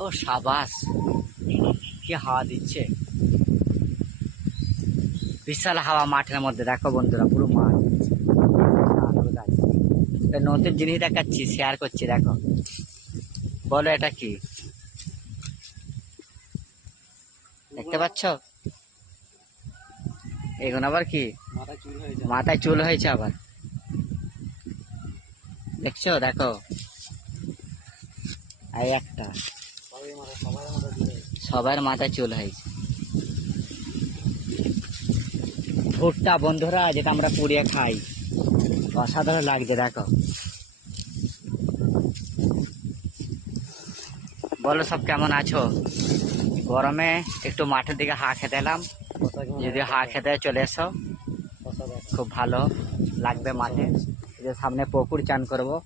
ও সাবাস, কি হাওয়া দিচ্ছে, বিশাল হাওয়া মাঠের মধ্যে। দেখো বন্ধুরা, পুরো মাঠ নতুন জিনিস দেখাচ্ছি, শেয়ার করছি। দেখো, বলো এটা কি দেখতে পাচ্ছ? এগুলো আবার কি? মাথায় চুল হয়েছে আবার, দেখছো? দেখো, এই একটা সবার মাথায় চুল হয়েছে। ভুট্টা বন্ধুরা, যেটা আমরা পুড়িয়ে খাই, অসাধারণ লাগছে। দেখো, বলো সব কেমন আছো? গরমে একটু মাঠের দিকে হাঁ খেতে এলাম। যদি হাঁ খেতে চলে এসো, খুব ভালো লাগবে মাঠে। এই যে সামনে পুকুর, চান করবো।